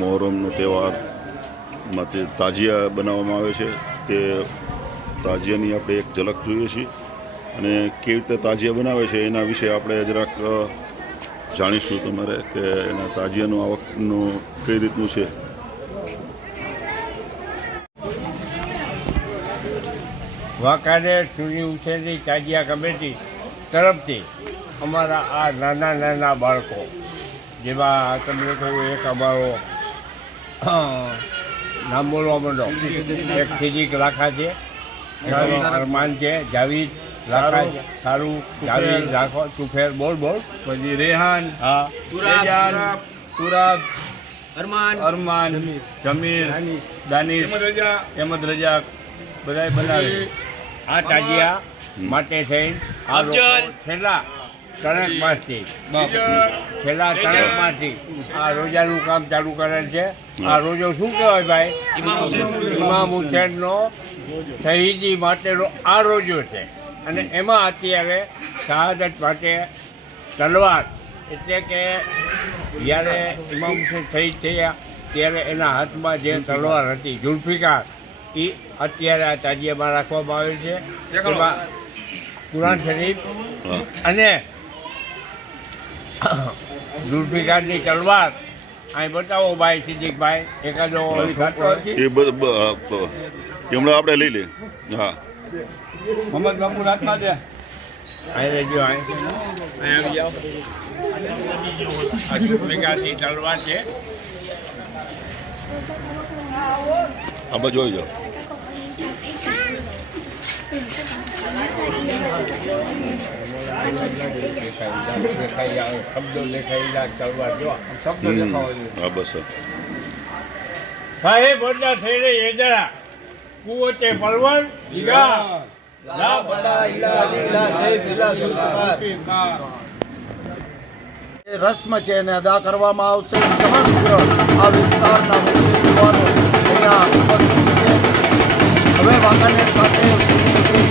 મોહરમનો તહેવારમાંથી તાજિયા બનાવવામાં આવે છે તે તાજિયાની આપણે એક ઝલક જોઈએ છીએ અને કેવી રીતે તાજિયા બનાવે છે એના વિશે આપણે જરાક જાણીશું તમારે કે એના તાજિયાનું આ વખતનું કઈ રીતનું છે. વાંકાનેર ચૂની ઉછેરની તાજિયા કમિટી તરફથી અમારા આ નાના નાના બાળકો જેમાં તમને કહું એક અમારો નામ બોલવા માંડો એક ફિઝિક લાખા છે, અરમાન છે, જાવીદ લાખા છે, સારું જાવીદ રાખો તુફેર બોલ પછી રેહાન, હા તુરાબ, અરમાન, જમીર, દાનિશ, અહેમદ રજા બધાએ બનાવે. આ તાજિયા માટે થઈ આ છેલ્લા 3 માસથી આ રોજાનું કામ ચાલુ કરેલ છે. આ રોજો શું કહેવાય ભાઈ? ઇમામ હુસેનનો શહીદી માટેનો આ રોજો છે અને એમાં અત્યારે શહાદત માટે તલવાર એટલે કે જ્યારે ઇમામ હુસેન શહીદ થયા ત્યારે એના હાથમાં જે તલવાર હતી ઝુલ્ફિકાર એ અત્યારે આ તાજિયામાં રાખવામાં આવે છે. એમાં કુરાન શરીફ અને ઝુલ્ફિકારની તલવાર અહીં બતાવો ભાઈ સિદ્દીકભાઈ એકાદો હમણાં આપણે લઈ લે. હા મોહમ્મદ બાપુ રાતમાં છે અહીં રહેજો. અહીં આવી જાઓ. આ ઝુલ્ફિકારની તલવાર છે. આ બાજુ આવી જાઓ. શબ્દો દેખાઈ જાય તલવાર જો શબ્દો દેખાવો જોઈએ. હા બસ સાહેબ બદલા થઈ રહી એજરા કુવતે પરવર ઈગા લા બડા ઇલા ઇલા સૈફ ઇલા સુલફાર રસ્મ છે એને અદા કરવામાં આવશે. સમગ્ર આ વિસ્તારના મુસ્લિમ યુવાનો અહીંયા ઉપસ્થિત છે. હવે વાંકાનેર ખાતે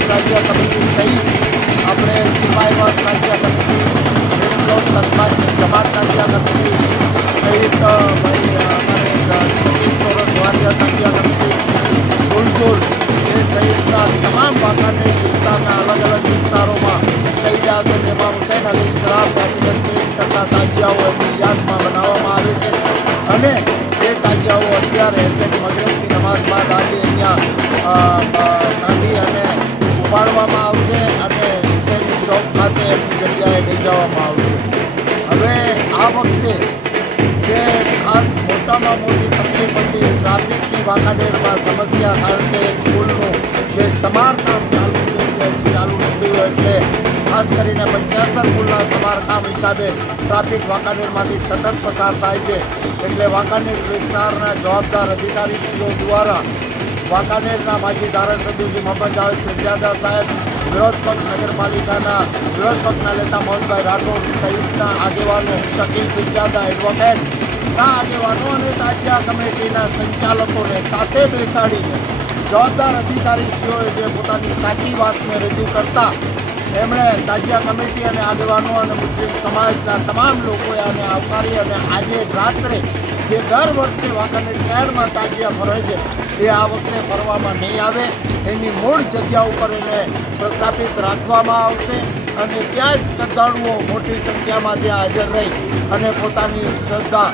તાજિયા કમિટી સહિત આપણે સિપાહીવાદ તાજિયા કમિટી, જમાત તાજિયા કમિટી સહિત ભાઈ તાજિયા કમિટી, ગુલગુલ એ સહિતના તમામ વાંકાનેર વિસ્તારના અલગ અલગ વિસ્તારોમાં શહીદ ઇમામ હુસૈન અલૈહિસ્સલામને પેશ કરતા તાજિયાઓ એમની યાદમાં બનાવવામાં આવે છે અને એ તાજિયાઓ અત્યારે મગરિબની નમાઝ બાદ આજે અહીંયા કાઢી અને ઉપાડવામાં આવશે અને હુસૈની ચોક ખાતે એમની જગ્યાએ લઈ જવામાં આવશે. હવે આ વખતે જે ખાસ મોટામાં મોટી તકલીફ હતી ટ્રાફિકની વાંકાનેરમાં સમસ્યા, કારણ કે પુલનું જે સમારકામ ચાલુ નથી એટલે ખાસ કરીને 75 પુલના સમારકામ હિસાબે ટ્રાફિક વાંકાનેરમાંથી સતત પસાર થાય છે. એટલે વાંકાનેર વિસ્તારના જવાબદાર અધિકારીશ્રીઓ દ્વારા વાંકાનેરના માજી ધારાસભ્ય મોહમ્મદ જાવેદ પીરજાદા સાહેબ, વિરોધ પક્ષ નગરપાલિકાના વિરોધ પક્ષના નેતા મોહનભાઈ રાઠોડ સહિતના આગેવાનો, શકીલ પીરજાદા એડવોકેટના આગેવાનો અને તાજિયા કમિટીના સંચાલકોને સાથે બેસાડીને જવાબદાર અધિકારીશ્રીઓએ જે પોતાની સાચી વાતને રજૂ કરતા એમણે તાજિયા કમિટી અને આગેવાનો અને મુસ્લિમ સમાજના તમામ લોકોએ આને આવકારી અને આજે રાત્રે જે દર વર્ષે વાંકાનેર શહેરમાં તાજિયા ફરે છે એ આ વખતે ફરવામાં નહીં આવે. એની મૂળ જગ્યા ઉપર એને પ્રસ્થાપિત રાખવામાં આવશે અને ત્યાં જ શ્રદ્ધાળુઓ મોટી સંખ્યામાં ત્યાં હાજર રહી અને પોતાની શ્રદ્ધા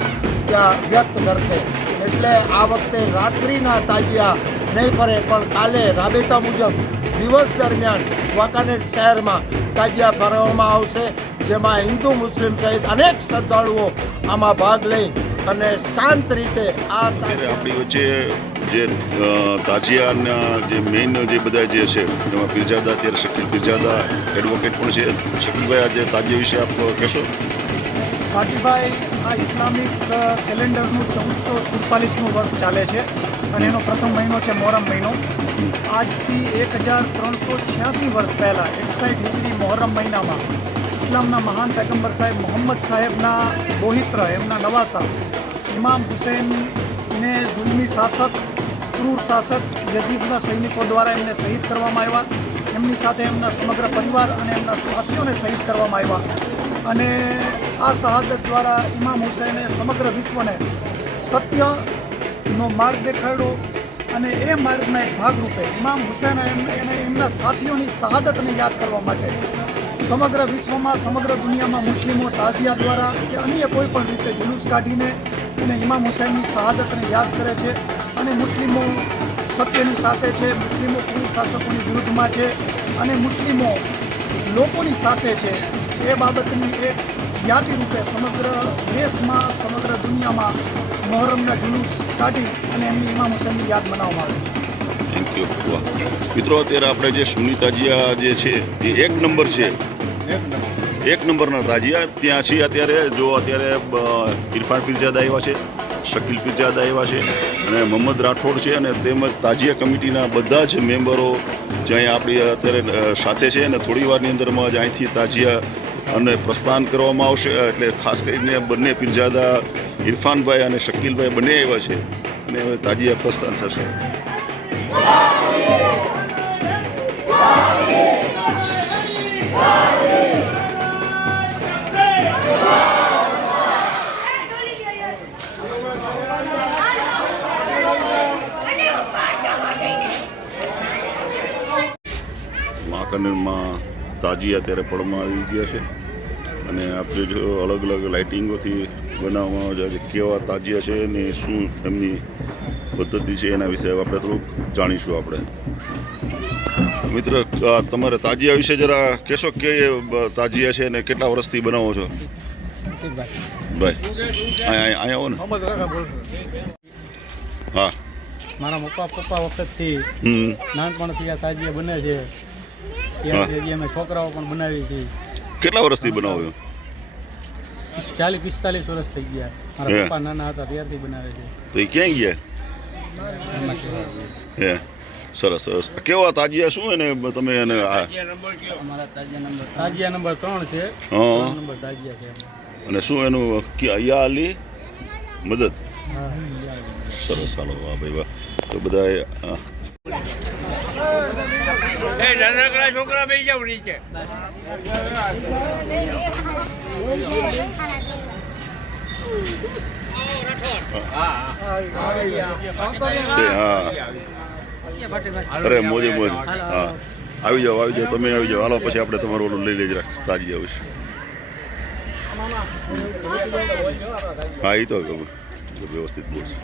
ત્યાં વ્યક્ત કરશે. એટલે આ વખતે રાત્રિના તાજિયા નહીં ફરે પણ કાલે રાબેતા મુજબ દિવસ દરમિયાન વાંકાનેર શહેરમાં તાજિયા ભરવામાં આવશે, જેમાં હિન્દુ મુસ્લિમ સહિત અનેક શ્રદ્ધાળુઓ આમાં ભાગ લઈ અને શાંત રીતે આ આપણી વચ્ચે જે તાજિયાના જે મેઇન જે બધા જે છે એમાં પીરજાદા, અત્યારે શકીલ પીરજાદા એડવોકેટ પણ છે. શકીલભાઈ આજે તાજિયા વિશે આપ કહેશો? હાજીભાઈ, આ ઇસ્લામિક કેલેન્ડરનું 1447મું વર્ષ ચાલે છે અને એનો પ્રથમ મહિનો છે મોહરમ મહિનો. આજથી 1386 વર્ષ પહેલાં 61 હિજરી મોહરમ મહિનામાં ઇસ્લામના મહાન પૈગંબર સાહેબ મોહમ્મદ સાહેબના બોહિત્ર એમના નવાસા ઇમામ હુસૈનને જુલ્મી શાસક, ક્રૂર શાસક યઝીદના સૈનિકો દ્વારા એમને શહીદ કરવામાં આવ્યા. એમની સાથે એમના સમગ્ર પરિવાર અને એમના સાથીઓને શહીદ કરવામાં આવ્યા અને આ શહાદત દ્વારા ઇમામ હુસૈને સમગ્ર વિશ્વને સત્યનો માર્ગ દેખાડ્યો અને એ માર્ગના એક ભાગરૂપે ઇમામ હુસૈન એને એમના સાથીઓની શહાદતને યાદ કરવા માટે સમગ્ર વિશ્વમાં સમગ્ર દુનિયામાં મુસ્લિમો તાઝિયા દ્વારા કે અન્ય કોઈ પણ રીતે જુલુસ કાઢીને અને ઇમામ હુસૈનની શહાદતને યાદ કરે છે અને મુસ્લિમો સત્યની સાથે છે, મુસ્લિમો પૂર્વ શાસકોની વિરુદ્ધમાં છે અને મુસ્લિમો લોકોની સાથે છે. એ બાબતની એક યાદી રૂપે સમગ્ર દેશમાં સમગ્ર દુનિયામાં મોહરમના જુલુસ કાઢી અને એમની ઇમામ હુસૈનની યાદ મનાવવામાં આવે છે. Thank you. મિત્રો અત્યારે આપણે જે સુન્ની તાજિયા જે છે એ 1 નંબર છે, 1 નંબરના તાજિયા ત્યાં છે. અત્યારે જો અત્યારે ઇરફાન પીરજાદા આવ્યા છે, શકીલ પીરજાદા આવ્યા છે અને મોહમ્મદ રાઠોડ છે અને તેમજ તાજિયા કમિટીના બધા જ મેમ્બરો જે અહીં આપણી અત્યારે સાથે છે અને થોડી વારની અંદરમાં જ અહીંથી તાજિયા અને પ્રસ્થાન કરવામાં આવશે. એટલે ખાસ કરીને બંને પીરજાદા ઇરફાનભાઈ અને શકીલભાઈ બંને આવ્યા છે અને હવે તાજિયા પ્રસ્થાન થશે. મહાકરણમાં તાજિયા અત્યારે પડમાં આવી ગયા છે અને આપણે જો અલગ અલગ લાઇટિંગોથી બનાવવામાં આવે છે કેવા તાજિયા છે ને શું એમની પદ્ધતિ છે એના વિશે આપણે થોડુંક જાણીશું. આપણે મિત્ર તમારે તાજિયા વિશે જરા કહેશો કે તાજિયા છે ને કેટલા વર્ષથી બનાવો છો? ભાઈ અહીંયા આવો ને. હા, મારા પપ્પા વખતથી નાનપણથી આ તાજિયા બને છે. ત્યારથી અમે છોકરાઓ પણ બનાવી છે. કેટલા વર્ષથી બનાવો છો? 40-45 વર્ષ થઈ ગયા. મારા પપ્પા નાના હતા ત્યારથી બનાવે છે. તો એ ક્યાં ગયા? હે, સરસ સરસ. કેવા તાજિયા શું એને તમે એને તાજિયા નંબર 3 છે. 3 નંબર તાજિયા છે. અને શું એનું યા અલી મદદ? સરસ. ચાલો, વાહ ભાઈ વાહ. તો બધા નાનકડા છોકરા બેસી જાવ નીચે. અરે મોજે મોજ. હા, આવી જાઓ તમે આવી જાઓ. હાલો પછી આપણે તમારું ઓલું લઈ લેજ તાજી આવીશ. હા, એ તો વ્યવસ્થિત બોલશે.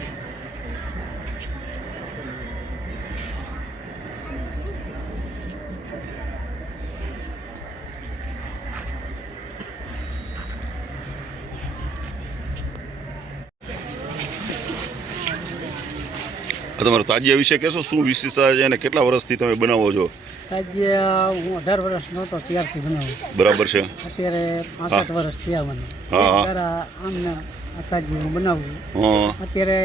તમારો તાજિયા વિશે કહેશો, શું વિશેષતા છે અને કેટલા વર્ષથી તમે બનાવો છો? તાજિયા હું 18 વર્ષનો હતો ત્યારથી બનાવું. બરાબર છે. અત્યારે 65 વર્ષ થયા મને. આમને તાજિયા હું બનાવું. અત્યારે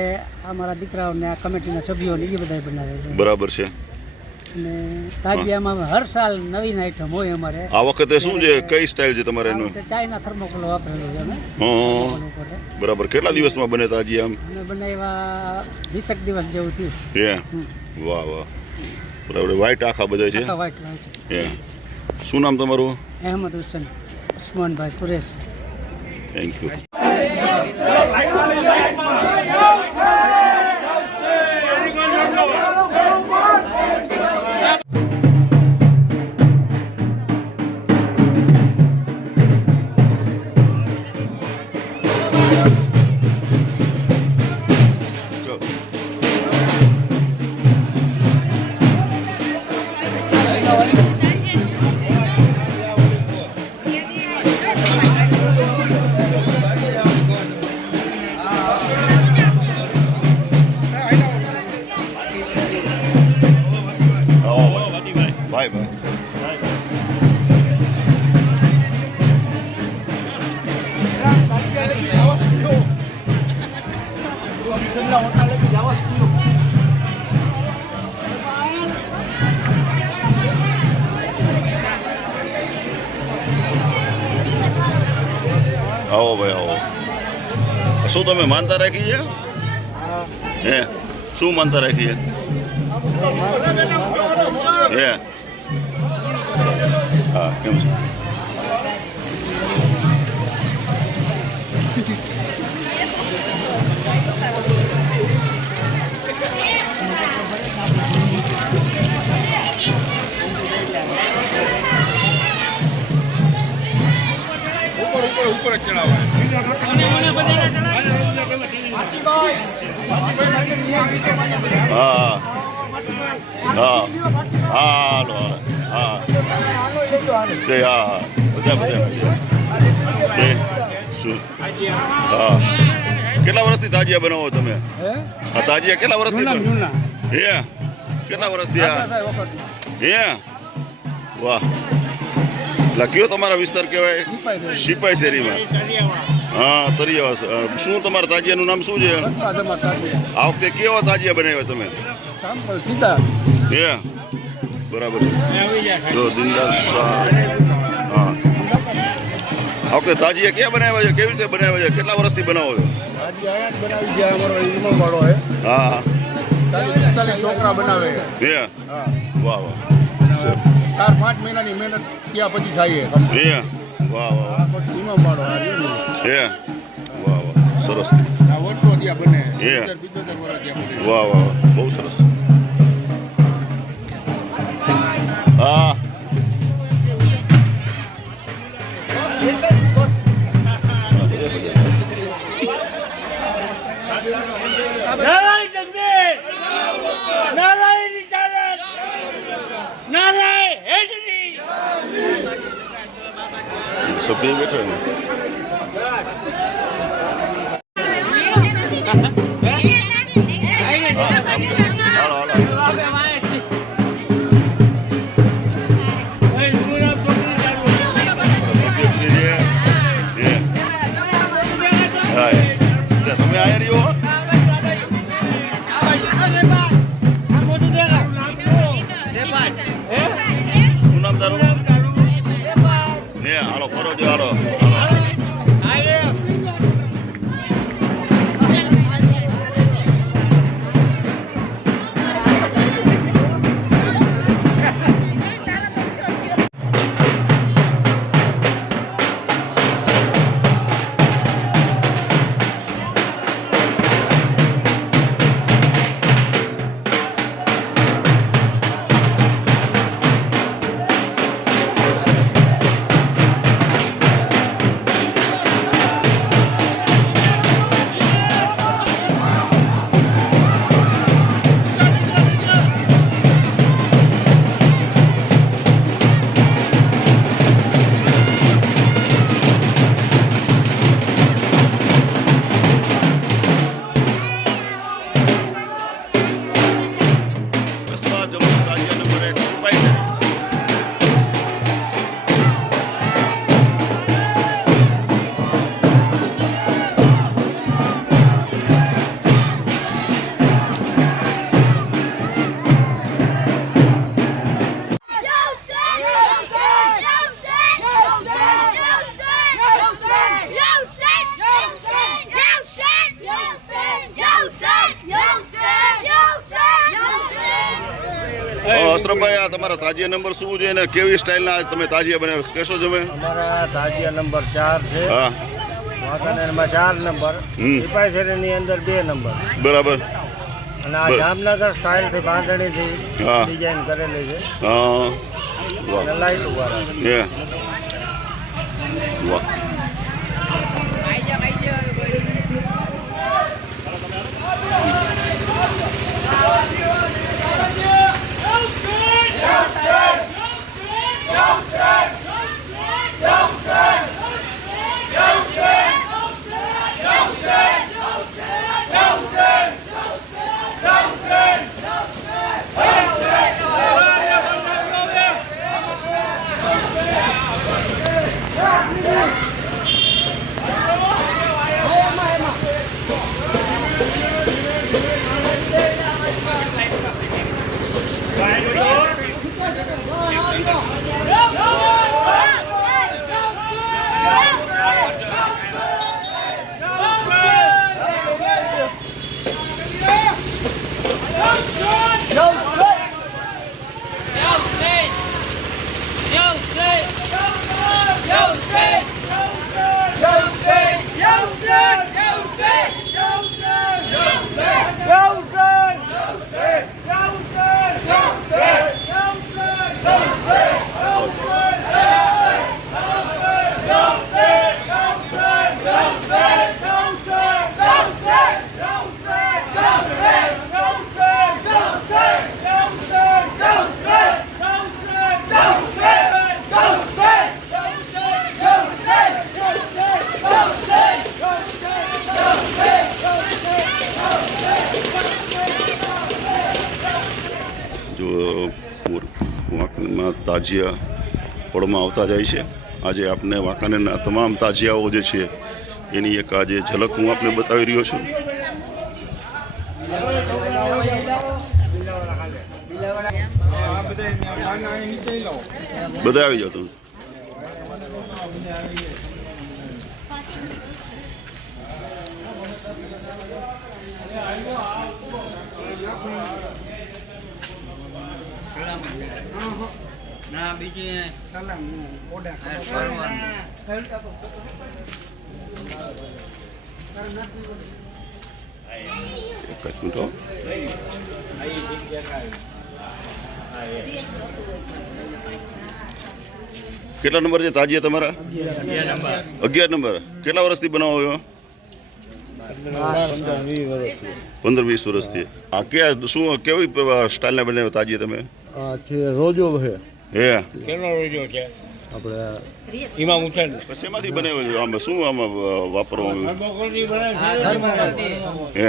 અમારા દીકરાઓને આ કમિટીના સભ્યોને એ બધા બનાવે છે. બરાબર છે. અને તાજિયામાં હર સાલ નવીન આઈટમ હોય અમારે. આ વખતે શું છે, કઈ સ્ટાઇલ છે તમારે એનું? ચાઇના થર્મોકોલ વાપરેલું છે અમે. બરાબર. કેટલા દિવસમાં બને તાજિયા? અમે બનાવ્યા 20 દિવસ જેવું થયું. વાહ વાહ. બરાબર. વ્હાઈટ આખા બધા છે? વ્હાઈટ. શું નામ તમારું? અહેમદ હુસેન ઉસ્માનભાઈ કુરેશ. Thank you. ભાઈ ભાઈ આવો ભાઈ આવો. શું તમે માનતા રાખી છે? હે, શું માનતા રાખી છે? હે, હા, કેમ છે? હા હા હા હાલો હા તે હા બધા તે શું હા કેટલા વર્ષથી તાજિયા બનાવો તમે આ તાજિયા કેટલા વર્ષથી હે કેટલા વર્ષથી આ હે વાહ એટલે કયો તમારા વિસ્તાર કહેવાય સિપાઈ શેરીમાં હા તરિયા શું તમારા તાજિયાનું નામ શું છે આ વખતે કેવા તાજિયા બનાવ્યા તમે હે બરાબર જો દિનદાર શાહ હા આ વખતે તાજિયા ક્યાં બનાવ્યા છે કેવી રીતે બનાવ્યા છે કેટલા વર્ષથી બનાવો છો હા છોકરા બનાવે હે વાહ વાહ 4-5 મહિનાની મહેનત ત્યાં પછી થાય હે વાહ વાહ ઇમામ વાળો હે વાહ વાહ સરસ વર્ષો ત્યાં બને હે 75 વર્ષ ત્યાં બને વાહ વાહ બહુ સરસ હા નારાયણ તકબીર નારાયણ રિસાલત નારાયણ હેદરી સભ્ય બેઠો ને તમે આયા રહ્યો શું નામ તારું ને હાલો ફરો જો હાલો અશરફભાઈ આ તમારા તાજિયા નંબર શું છે અને કેવી સ્ટાઇલના તમે તાજિયા બનાવે કહેશો તમે અમારા તાજિયા નંબર 4 છે હા વાંકાનેરમાં 4 નંબર સિપાઈ શેરીની અંદર 2 નંબર બરાબર અને આ જામનગર સ્ટાઇલથી બાંધણીથી હા. ડિઝાઇન કરેલી છે હા વાહ અને લાઈટ વાળા હે વાહ વાંકાનેરમાં તાજિયા ફળમાં આવતા જાય છે. આજે આપને વાંકાનેરના તમામ તાજિયાઓ જે છે એની એક આજે ઝલક હું આપને બતાવી રહ્યો છું. બધા આવી જાઓ તમે. ના બીજી સલામ ઓર્ડર કેટલા નંબર છે તાજિયા તમારા? 11 નંબર. કેટલા વર્ષથી બનાવો છો? 15-20 વર્ષથી. આ શું કેવી સ્ટાઇલના બનાવ્યો તાજિયા તમે? રોજો છે હે કેટલો રોજો છે આપણે ઇમામ હુસેન શેમાંથી બનાવ્યો છે? આમાં શું આમાં વાપરવામાં હે?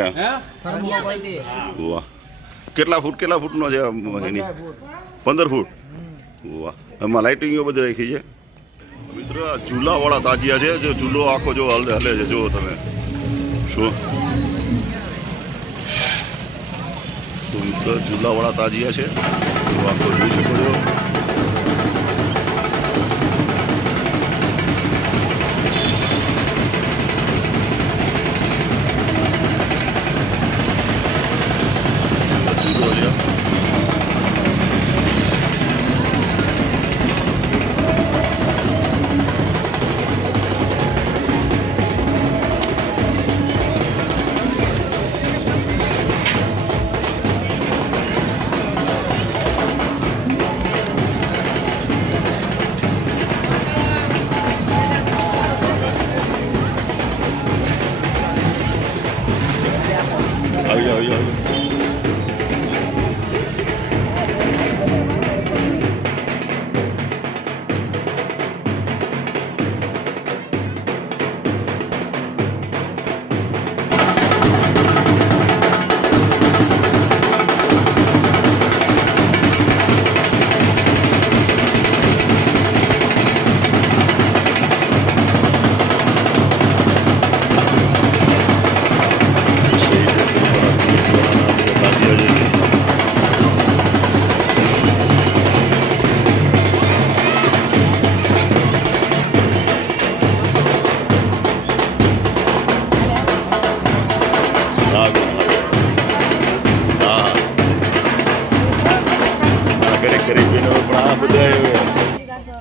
વાહ. કેટલા ફૂટનો છે એની? 15 ફૂટ. વાહ. એમાં લાઇટિંગો બધી રાખી છે. મિત્રો આ ઝૂલાવાળા તાજિયા છે. જો ઝૂલો આખો જો હલે છે, જુઓ તમે. શું મિત્રો ઝૂલાવાળા તાજિયા છે, આખો જોઈ શકો છો. આવી જાઓ.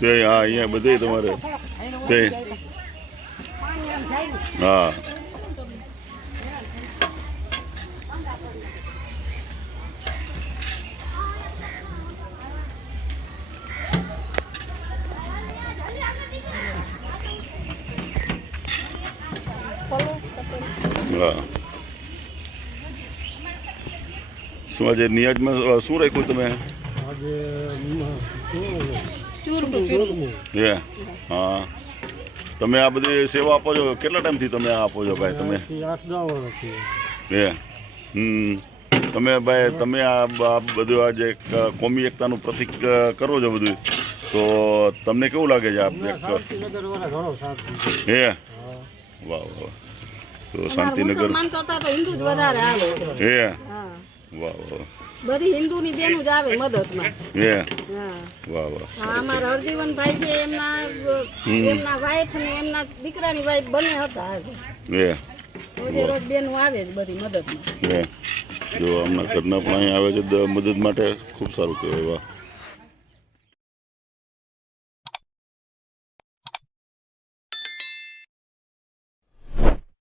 તે હા અહીંયા બધે તમારે તે હા શું આજે નિયાજમાં શું રાખ્યું તમે? હા તમે આ બધી સેવા આપો છો કેટલા ટાઈમથી તમે આ આપો છો ભાઈ? તમે 8-10 વર્ષથી. તમે ભાઈ તમે આ બધું આ જે કોમી એકતાનું પ્રતિક કરો છો બધું, તો તમને કેવું લાગે છે? હે વાહ વાહ. તો શાંતિનગર હે વાહ વાહ. બધી હિન્દુની બેનું જ આવે મદદમાં. હે હા વાહ વાહ. અમારા હરજીવનભાઈ છે, એમના વાઈફ ને એમના દીકરાની વાઈફ બંને હતા. હે રોજે રોજ બેનું આવે જ બધી મદદમાં. હે જો આમના ઘરના પણ અહીંયા આવે છે મદદ માટે. ખૂબ સારું કહેવાય. વાહ.